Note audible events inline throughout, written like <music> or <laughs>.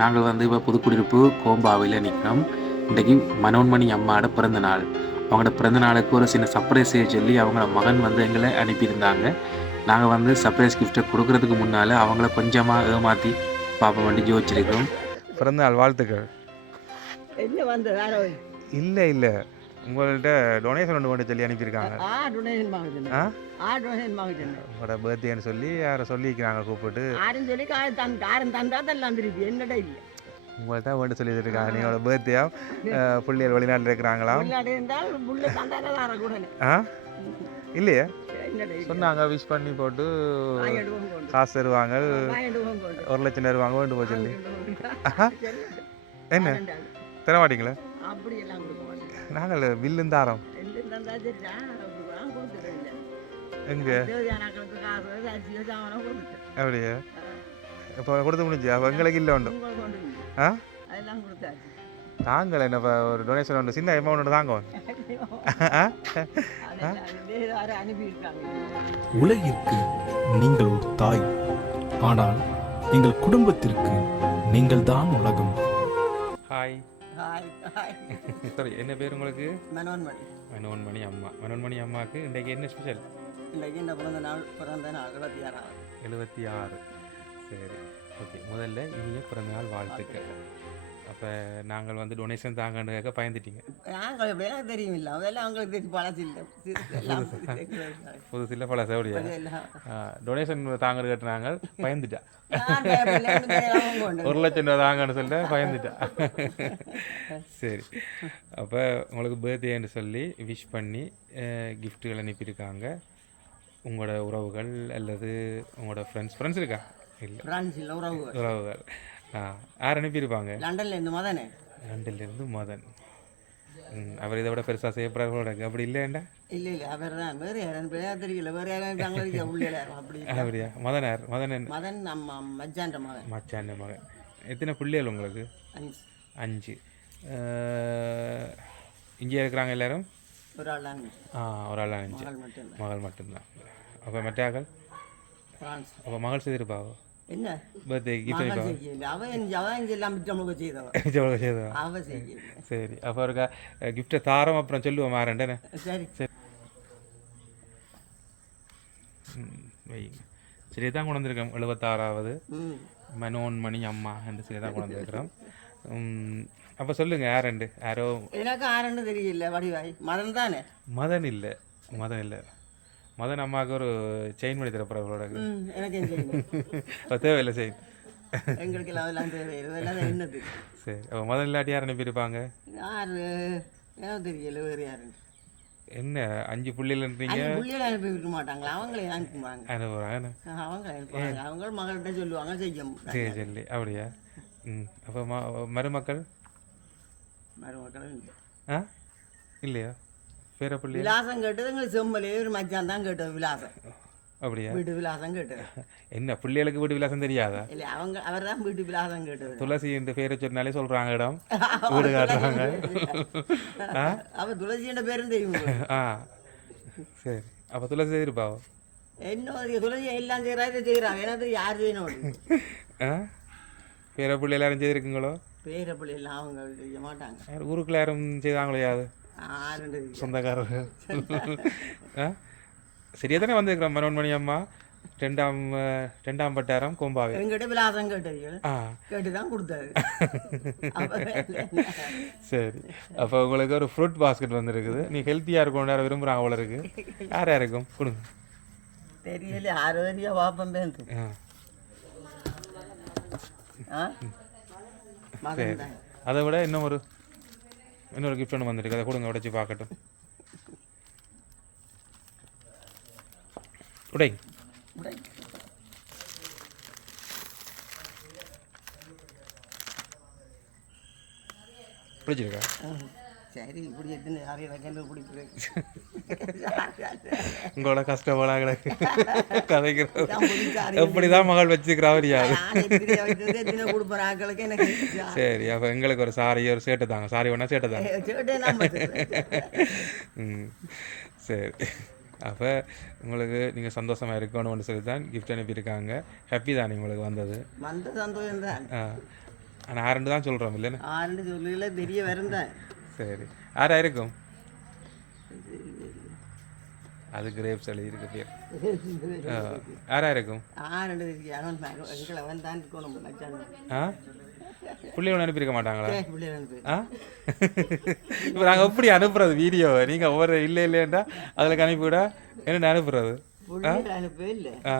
நாங்கள் வந்து இப்போ புதுக்குடியிருப்பு கோம்பாவில் நிற்கிறோம். இன்றைக்கு மனோன்மணி அம்மாவோட பிறந்த நாள். அவங்களோட பிறந்த நாளுக்கு ஒரு சின்ன சர்ப்ரைஸ் செய்ய சொல்லி அவங்கள மகன் வந்து எங்களை அனுப்பியிருந்தாங்க. நாங்கள் வந்து சர்ப்ரைஸ் கிஃப்ட்டை கொடுக்கறதுக்கு முன்னால் அவங்கள கொஞ்சமாக ஏமாற்றி பார்ப்போம் வேண்டி ஜோதிச்சிருக்கோம் பிறந்த நாள் வாழ்த்துக்கள். இல்லை இல்லை. உங்கள்கிட்ட டொனேஷன் ஒன்று கொண்டு சொல்லி அனுப்பியிருக்காங்க. ஆ டொனேஷன் வாங்குது ஆ? ஆ டொனேஷன் வாங்குது உங்களோட பர்த்டேன்னு சொல்லி யாரை சொல்லியிருக்கிறாங்க கூப்பிட்டு. ஆரும் சொல்லி காரம் தன் காரம் தந்தா தான் என்னடா இல்லை உங்களை தான் வேண்டு சொல்லியிருக்காங்க நீங்களோட பர்த்டேயா பிள்ளைகள் வெளிநாட்டில் கூட ஆ? இல்லையே? சொன்னாங்க விஷ் பண்ணி போட்டு காசு தருவாங்க. ஒரு லட்சம் தருவாங்க வேண்டு போய் சொல்லி. என்ன. தர மாட்டீங்களா? நாங்கள் வில்லும் தாரோம் எந்த தந்தா சரிடா நான் கொடுத்துட்டேன் இல்லை எங்கே? அப்படியே? இப்போ கொடுத்து முடிஞ்சு அப்போ எங்களுக்கு இல்லை உண்டு. ஆ? அதெல்லாம் கொடுத்தாச்சு. தாங்கள் என்ன இப்போ ஒரு டொனேஷன் உண்டு. சின்ன அமௌண்ட் ஒன்று தாங்க உலகிற்கு நீங்கள் ஒரு தாய். ஆனால் எங்கள் குடும்பத்திற்கு நீங்கள் தான் உலகம். சாரி என்ன பேர் உங்களுக்கு? மனோன்மணி. மனோன்மணி அம்மா. மனோன்மணி அம்மாவுக்கு இன்றைக்கு என்ன ஸ்பெஷல் இன்றைக்கு இந்த பிறந்த நாள் பிறந்த நாள் இருபத்தி ஆறாம் எழுபத்தி ஆறு. சரி ஓகே முதல்ல இனிய பிறந்தநாள் வாழ்த்துக்கள். அப்போ நாங்கள் வந்து டொனேஷன் தாங்கன்னு கேட்க பயந்துட்டீங்க. நாங்கள் எப்படியெல்லாம் தெரியும் இல்லை அதெல்லாம் அவங்களுக்கு தெரியும் பழசு இல்லை. புதுசு. இல்லை. பல சேவடியா எல்லாம் டொனேஷன் தாங்கன்னு பயந்துட்டா. எனக்கு தெரியாம கொண்டு ஒரு லட்சம் ரூபா தாங்கன்னு சொல்ல பயந்துட்டா. சரி. அப்போ உங்களுக்கு பர்த்டேன்னு சொல்லி விஷ் பண்ணி கிஃப்ட்டுகள் அனுப்பியிருக்காங்க. உங்களோட உறவுகள் அல்லது உங்களோட ஃப்ரெண்ட்ஸ் ஃப்ரெண்ட்ஸ் இருக்கா? இல்லை. உறவுகள். யார் அனுப்பியிருப்பாங்க? லண்டன்ல இருந்து மதனே. லண்டன்லேருந்து மதன். அவர் இதை விட பெருசாக செய்யப்படுறவங்க அப்படி இல்லைண்டா இல்லை இல்லை அவர் தான். வேறு யாரும் பேர் தெரியல. வேறு யாரும் உள்ள அப்படி. அப்படியா? மதன் யார்? மதன் மதன் நம்ம மச்சான்ற மகன். மச்சான் மகன். எத்தனை பிள்ளைகள் உங்களுக்கு? அஞ்சு. அஞ்சு. இங்கே இருக்கிறாங்க எல்லாரும்? ஒரு ஆள் ஆ ஒரு ஆள் அஞ்சு. மகள் மட்டும்தான். மகள் மட்டும்தான். அப்போ மற்றாக்கள் பிரான்ஸ். அப்போ மகள் செய்திருப்பாவோ என்ன? பர்த்டே கிஃப்ட் அவன் அவன் எல்லாம் மிச்சமுக செய்தவன். <laughs> அனுப்பாவோ செய்தா அவன் செய்யல. சரி அப்போ இருக்கா கிஃப்ட்டை தாரம் அப்புறம் சொல்லுவோம் மாறேன்டனே சரி. சரி. தான் கொண்டு வந்திருக்கோம். எழுபத்தாறாவது ம். மனோன்மணி அம்மா என்று சொல்லி தான் கொண்டு வந்திருக்கிறோம். அப்போ சொல்லுங்க யாருண்டு யாரோ எனக்கு ஆரண்டு தெரியல வடிவாய். மதன் தானே? மதன் இல்லை மதன் இல்லை. மதன் அம்மாவுக்கு ஒரு செயின் பண்ணி என்ன செய்யணும் தேவையில்லை செயின் எங்களுக்கு அதெல்லாம் தேவை இதெல்லாம் என்னது? சரி அப்போ மதன் இல்லாட்டி யார் அனுப்பியிருப்பாங்க யார்? தெரியல வேறு யாரு? என்ன அஞ்சு புள்ளிலன்றீங்க புள்ளிகளை அனுப்பி வைக்க மாட்டாங்களா அவங்களே அனுப்புவாங்க. அனுப்புகிறாங்க அவங்க அனுப்புவாங்க அவங்க மகள்கிட்ட சொல்லுவாங்க செய்ய சரி சரி அப்படியா? ம் அப்போ மருமக்கள்? மருமக்களும் இல்லை. ஆ? இல்லையா? பேர புள்ளி விலாசம் கேட்டது எங்களுக்கு செம்மலே ஒரு மச்சான் தான் கேட்டது விலாசம் அப்படியா வீட்டு விலாசம் கேட்டது என்ன பிள்ளைகளுக்கு வீட்டு விலாசம் தெரியாதா இல்லை அவங்க அவர் தான் வீட்டு விலாசம் கேட்டது துளசி இந்த பேரை சொன்னாலே சொல்கிறாங்க இடம் வீடு காட்டுறாங்க ஆ அவ துளசியோட பேரும் தெரியும் சரி அப்போ துளசி இருப்பாவோ என்ன துளசி எல்லாம் செய்கிறா இதை செய்கிறாங்க எனக்கு யார் செய்யணும் பேர பிள்ளை எல்லாரும் செய்திருக்குங்களோ பேர பிள்ளைலாம் அவங்க செய்ய மாட்டாங்க யார் ஊருக்குள்ள யாரும் செய்தாங்களோ யாது ஆறுண்டு சொந்தக்காரர்கள் <laughs> சரியா தானே வந்திருக்கிறோம் மனோன்மணி அம்மா? ரெண்டாம் ரெண்டாம் பட்டாரம் கோம்பாவே எங்கிட்ட விலாசம் கேட்டது ஆ. கேட்டு தான் கொடுத்தாரு <laughs> சரி. அப்போ உங்களுக்கு ஒரு ஃப்ரூட் பாஸ்கெட் வந்திருக்குது. நீ ஹெல்த்தியாக இருக்கும் யாரும் விரும்புகிறாங்க அவ்வளோ இருக்கு. யார் யாருக்கும் கொடுங்க. தெரியல ஆறு வரையா பாப்பம் பேந்து அதை விட இன்னும் ஒரு இன்னொரு கிஃப்ட் ஒன்று வந்திருக்கு அதை கொடுங்க உடைச்சு பார்க்கட்டும் உடை உடை. பிடிச்சிருக்கா ம். சரி இப்படி எத்தனை யாரையும் வைக்கண்டு பிடிக்கிறேன் உங்களோட கஷ்டப்படா கிடக்கு பிடிச்சாரு எப்படிதான் மகள் வச்சுக்கிறா யாரு? கொடுப்பேன் ஆக்களுக்கு எனக்கு சரி அப்போ எங்களுக்கு ஒரு சாரி ஒரு சேட்டை தாங்க. சாரி வேணா சேட்டை தாங்க. சரி. அப்போ உங்களுக்கு நீங்கள் சந்தோஷமாக இருக்கணும்னு சொல்லி தான் கிஃப்ட் அனுப்பியிருக்காங்க. ஹாப்பி தானே உங்களுக்கு வந்தது? வந்த சந்தோஷம் தான் ஆனால் ஆரண்டு தான் சொல்கிறோம் இல்லைன்னு ஆண்டு சொல்லல தெரிய வருந்தேன். சரி. யாரா இருக்கும் அது கிரேப்ஸ் எழுதி இருக்கு பேர். ஆ, யாரா இருக்கும் ஆ? அனுப்பியிருக்க மாட்டாங்களா? அனுப்பு. ஆ? <laughs> இப்போ நாங்கள் எப்படி அனுப்புறது வீடியோவை நீங்கள் ஒவ்வொரு இல்லை இல்லைன்றா அதில் அனுப்பிவிட என்ன அனுப்புறது? ஆ.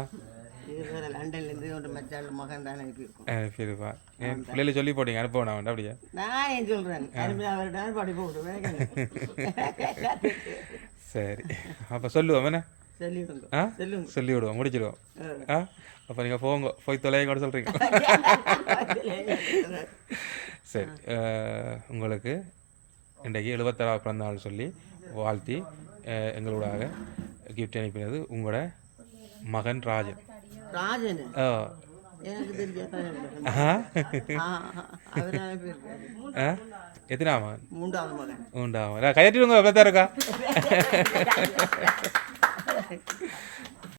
இது வேற லண்டன்லேருந்து ஒரு மச்சான் மகன் தான் அனுப்பியிருக்கோம் அனுப்பியிருப்பா என் பிள்ளைல சொல்லி போட்டீங்க அனுப்ப வேணாம் அப்படியே. நான் ஏன் சொல்கிறேன் அனுப்பி அவர்கிட்ட <laughs> சரி. அப்போ சொல்லுவோம் என்ன? சொல்லி விடுவோம் முடிச்சிடுவோம். ஆ. அப்போ நீங்கள் போங்க. போய் தொலைங்க கூட சொல்கிறீங்க <laughs> சரி. உங்களுக்கு இன்றைக்கு எழுபத்தாறாவது பிறந்த நாள் சொல்லி வாழ்த்தி எங்களோடாக கிஃப்ட் அனுப்பினது உங்களோட மகன் ராஜன். ராஜன். ஆ. எனக்கு தெரியாத ஆஹா. அவர் அனுப்பியிருக்காரு ஆ எத்தனா மகன். மூன்றாவது மகன். உண்டா கையட்டிடுங்க எப்போ இருக்கா? <laughs>